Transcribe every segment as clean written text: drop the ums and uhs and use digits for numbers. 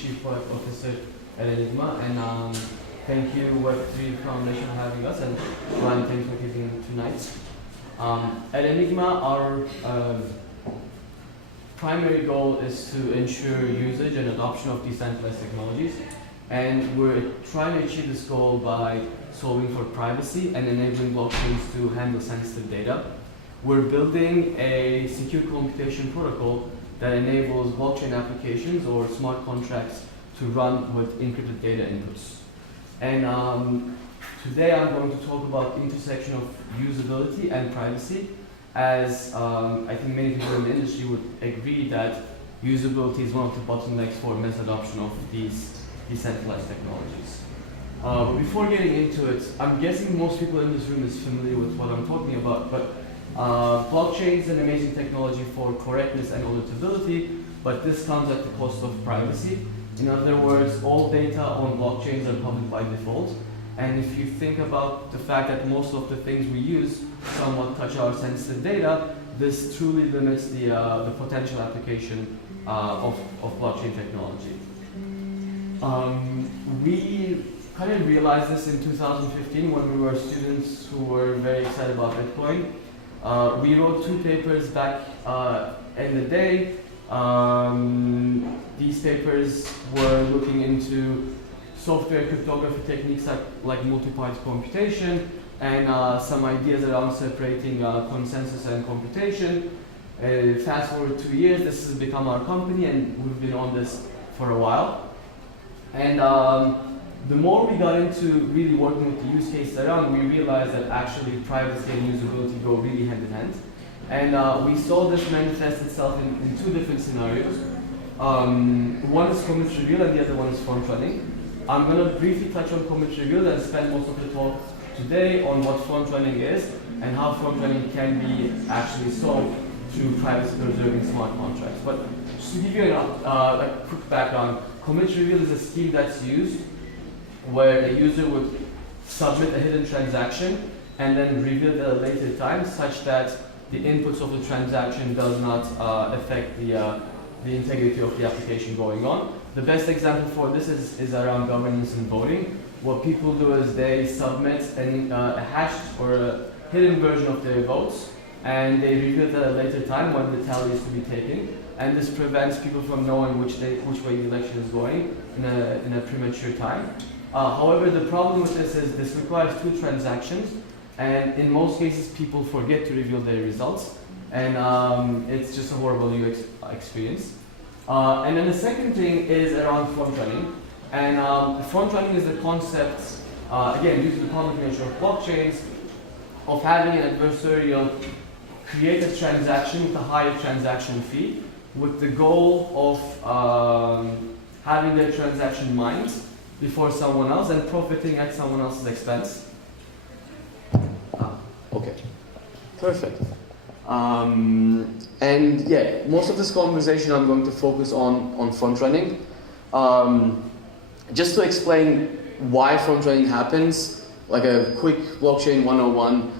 Chief Product Officer at Enigma, and thank you Web3 Foundation for having us, and Ryan, thanks for giving tonight. At Enigma, our primary goal is to ensure usage and adoption of decentralized technologies, and we're trying to achieve this goal by solving for privacy and enabling blockchains to handle sensitive data. We're building a secure computation protocol that enables blockchain applications or smart contracts to run with encrypted data inputs. And today I'm going to talk about the intersection of usability and privacy, as I think many people in the industry would agree that usability is one of the bottlenecks for mass adoption of these decentralized technologies. But before getting into it, I'm guessing most people in this room is familiar with what I'm talking about, but blockchain is an amazing technology for correctness and auditability, but this comes at the cost of privacy. In other words, all data on blockchains are public by default. And if you think about the fact that most of the things we use somewhat touch our sensitive data, this truly limits the potential application of blockchain technology. We kind of realized this in 2015 when we were students who were very excited about Bitcoin. We wrote 2 papers back in the day. These papers were looking into software cryptography techniques like multi-party computation and some ideas around separating consensus and computation. Fast forward 2 years, this has become our company, and we've been on this for a while. And the more we got into really working with the use case around, we realized that actually privacy and usability go really hand in hand. And we saw this manifest itself in 2 different scenarios. One is commit reveal and the other one is front running. I'm going to briefly touch on commit reveal and spend most of the talk today on what front running is and how front running can be actually solved through privacy preserving smart contracts. But just to give you a quick background, commit reveal is a scheme that's used where a user would submit a hidden transaction and then reveal it at a later time, such that the inputs of the transaction does not affect the integrity of the application going on. The best example for this is around governance and voting. What people do is they submit a hashed or a hidden version of their votes, and they reveal it at a later time when the tally is to be taken. And this prevents people from knowing which way the election is going in a premature time. However, the problem with this is this requires 2 transactions, and in most cases people forget to reveal their results, and it's just a horrible UX experience. And then the second thing is around front running, and front running is the concept, again, due to the public nature of blockchains, of having an adversarial create a transaction with a higher transaction fee, with the goal of having their transaction mined before someone else and profiting at someone else's expense. Okay, perfect. And yeah, most of this conversation I'm going to focus on front running. Just to explain why front running happens, like a quick blockchain 101.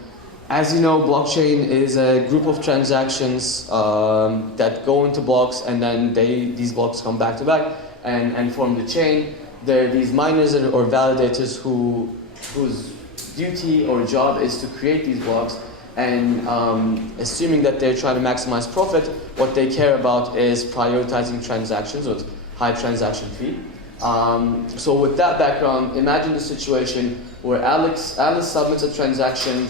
As you know, blockchain is a group of transactions that go into blocks, and then these blocks come back to back and form the chain. There are these miners or validators whose duty or job is to create these blocks, and assuming that they're trying to maximize profit, what they care about is prioritizing transactions with high transaction fee. So with that background, imagine the situation where Alice submits a transaction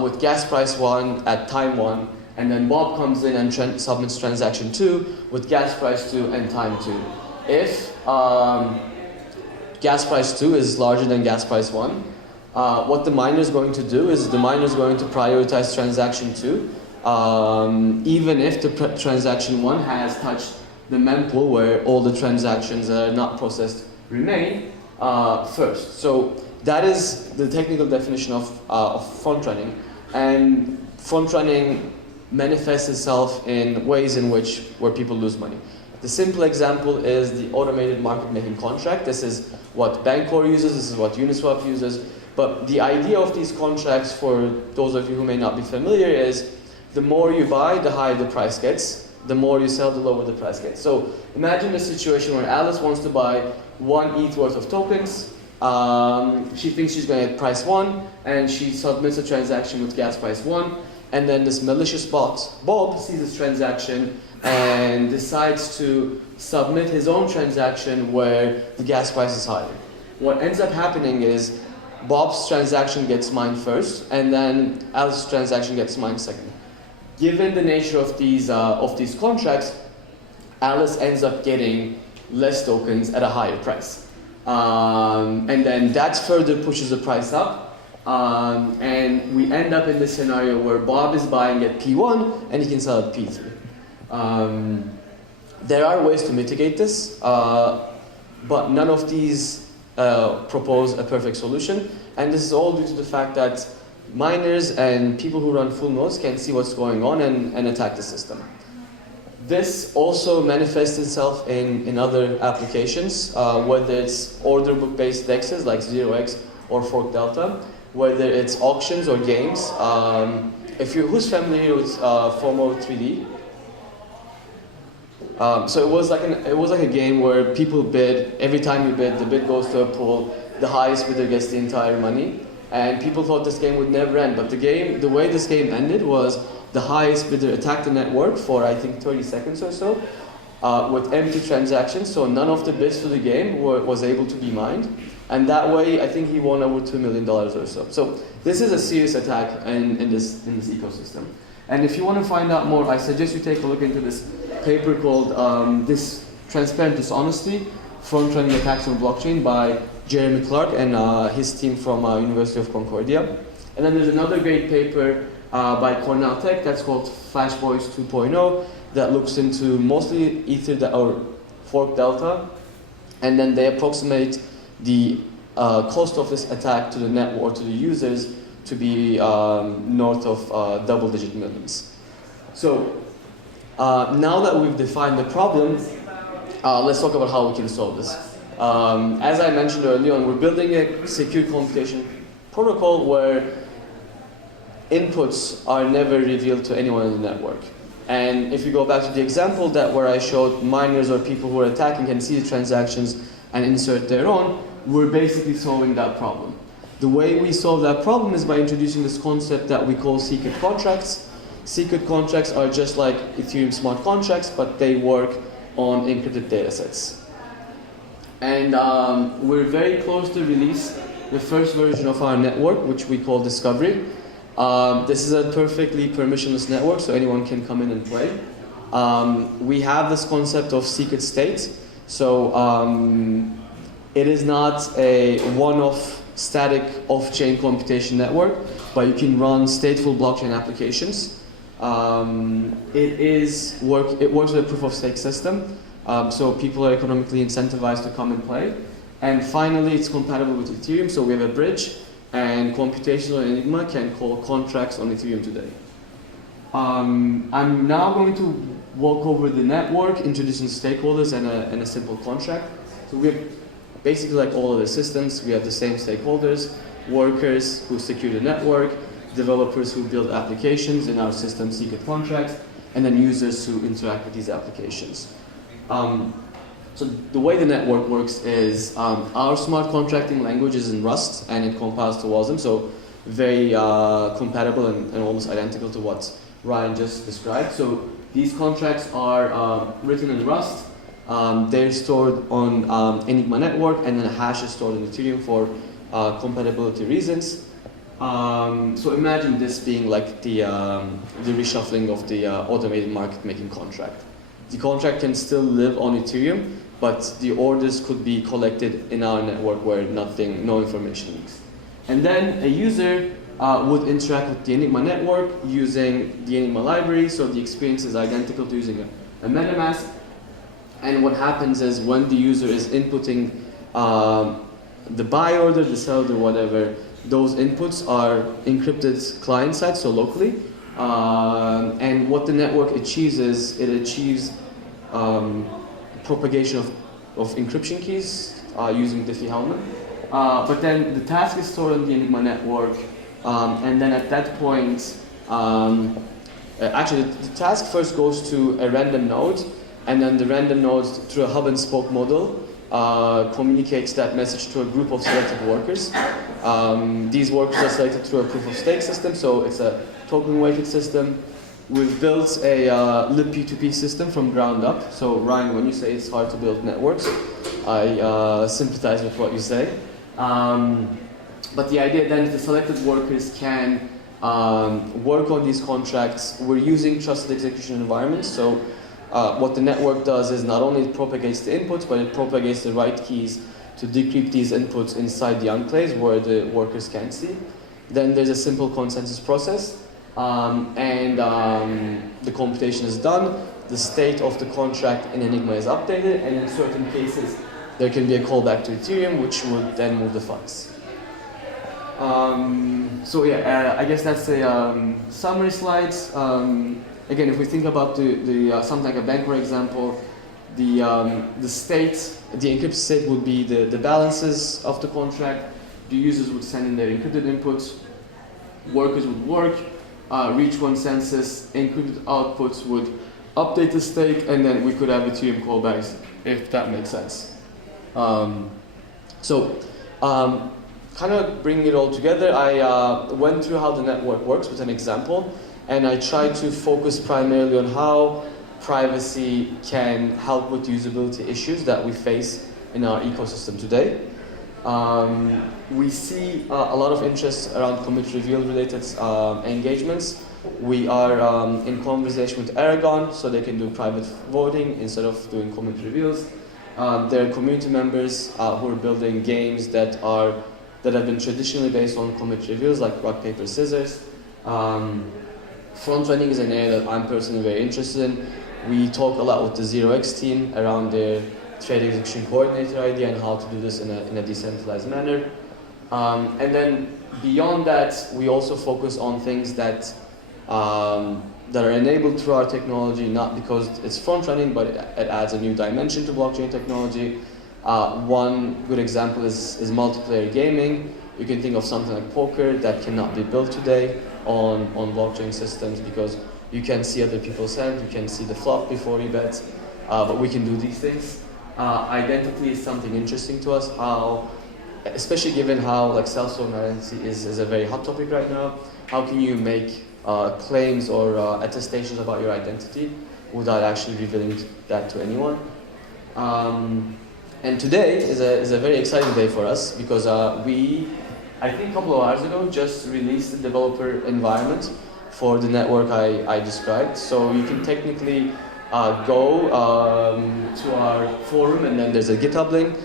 with gas price 1 at time 1, and then Bob comes in and submits transaction 2 with gas price 2 and time 2. If gas price 2 is larger than gas price 1, what the miner is going to do is the miner is going to prioritize transaction 2, even if the transaction 1 has touched the mempool where all the transactions that are not processed remain first. So that is the technical definition of front running. And front running manifests itself in ways in where people lose money. The simple example is the automated market making contract. This is what Bancor uses, this is what Uniswap uses. But the idea of these contracts, for those of you who may not be familiar, is the more you buy, the higher the price gets. the more you sell, the lower the price gets. So imagine a situation where Alice wants to buy 1 ETH worth of tokens. She thinks she's going to get price 1, and she submits a transaction with gas price 1, and then this malicious bot, Bob, sees this transaction and decides to submit his own transaction where the gas price is higher. What ends up happening is Bob's transaction gets mined first, and then Alice's transaction gets mined second. Given the nature of these contracts, Alice ends up getting less tokens at a higher price. And then that further pushes the price up. And we end up in this scenario where Bob is buying at P1 and he can sell at P3. There are ways to mitigate this, but none of these propose a perfect solution. And this is all due to the fact that miners and people who run full nodes can see what's going on and attack the system. This also manifests itself in other applications, whether it's order book-based dexes like 0x or fork delta, whether it's auctions or games. Who's familiar with FOMO 3D? So it was like a game where people bid. Every time you bid, the bid goes to a pool. The highest bidder gets the entire money. And people thought this game would never end, but the way this game ended was the highest bidder attacked the network for I think 30 seconds or so with empty transactions, so none of the bids for the game was able to be mined. And that way, I think he won over $2 million or so. So this is a serious attack in this ecosystem. And if you want to find out more, I suggest you take a look into this paper called This Transparent Dishonesty, Front-Running Attacks on Blockchain by Jeremy Clark and his team from University of Concordia. And then there's another great paper by Cornell Tech that's called Flashboys 2.0 that looks into mostly Ether or fork delta, and then they approximate the cost of this attack to the network or to the users to be north of double-digit millions. So now that we've defined the problem, let's talk about how we can solve this. As I mentioned earlier on, we're building a secure computation protocol where inputs are never revealed to anyone in the network. And if you go back to the example where I showed miners or people who are attacking can see the transactions and insert their own, we're basically solving that problem. The way we solve that problem is by introducing this concept that we call secret contracts. Secret contracts are just like Ethereum smart contracts, but they work on encrypted datasets. And we're very close to release the first version of our network, which we call Discovery. This is a perfectly permissionless network, so anyone can come in and play. We have this concept of secret state. So it is not a one-off static off-chain computation network, but you can run stateful blockchain applications. It works with a proof-of-stake system. So people are economically incentivized to come and play. And finally, it's compatible with Ethereum, so we have a bridge, and computational Enigma can call contracts on Ethereum today. I'm now going to walk over the network, introducing stakeholders and a simple contract. So we have basically like all other systems, we have the same stakeholders, workers who secure the network, developers who build applications in our system, secret contracts, and then users who interact with these applications. So the way the network works is our smart contracting language is in Rust, and it compiles to WASM, so very compatible and almost identical to what Ryan just described. So these contracts are written in Rust. They're stored on Enigma network, and then a hash is stored in Ethereum for compatibility reasons. So imagine this being like the reshuffling of the automated market making contract. The contract can still live on Ethereum, but the orders could be collected in our network where no information leaks. And then a user would interact with the Enigma network using the Enigma library, so the experience is identical to using a MetaMask. And what happens is when the user is inputting the buy order, the sell order, whatever, those inputs are encrypted client-side, so locally. And what the network achieves is it achieves propagation of encryption keys using Diffie-Hellman. But then the task is stored on the Enigma network, and then at that point, Actually, the task first goes to a random node, and then the random node, through a hub and spoke model, communicates that message to a group of selected workers. These workers are selected through a proof of stake system, so it's a token weighted system. We've built a libp2p system from ground up. So Ryan, when you say it's hard to build networks, I sympathize with what you say. But the idea then is the selected workers can work on these contracts. We're using trusted execution environments. So what the network does is not only it propagates the inputs, but it propagates the right keys to decrypt these inputs inside the enclaves where the workers can't see. Then there's a simple consensus process. The computation is done, the state of the contract in Enigma is updated, and in certain cases there can be a callback to Ethereum, which would then move the funds. I guess that's the summary slides. Again, if we think about something like a bank example, the state, the encrypted state would be the balances of the contract. The users would send in their encrypted inputs, workers would work, reach consensus, encrypted outputs would update the stake, and then we could have Ethereum callbacks, if that makes sense. Kind of bringing it all together, I went through how the network works with an example, and I tried to focus primarily on how privacy can help with usability issues that we face in our ecosystem today. We see a lot of interest around commit reveal related engagements. We are in conversation with Aragon, so they can do private voting instead of doing commit reveals. There are community members who are building games that have been traditionally based on commit reveals, like rock, paper, scissors. Front running is an area that I'm personally very interested in. We talk a lot with the 0x team around their trade execution coordinator idea and how to do this in a decentralized manner. And then beyond that, we also focus on things that are enabled through our technology, not because it's front running, but it adds a new dimension to blockchain technology. One good example is multiplayer gaming. You can think of something like poker that cannot be built today on blockchain systems because you can see other people's hands, you can see the flop before you bet, but we can do these things. Identity is something interesting to us, especially given how self-sovereign identity is a very hot topic right now. How can you make claims or attestations about your identity without actually revealing that to anyone? And today is a very exciting day for us because I think a couple of hours ago, just released the developer environment for the network I described. So you can technically go to our forum, and then there's a GitHub link,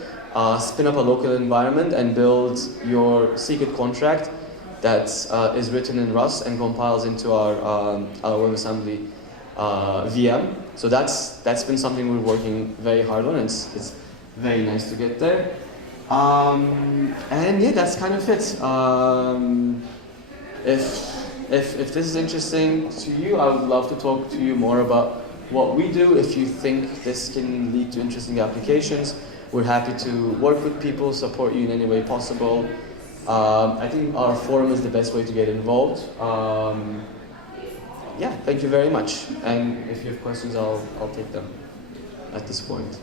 spin up a local environment and build your secret contract that is written in Rust and compiles into our WebAssembly VM. So that's been something we're working very hard on. It's very nice to get there. And yeah, that's kind of it. If this is interesting to you, I would love to talk to you more about what we do. If you think this can lead to interesting applications, we're happy to work with people, support you in any way possible. I think our forum is the best way to get involved. Yeah, thank you very much. And if you have questions, I'll take them at this point.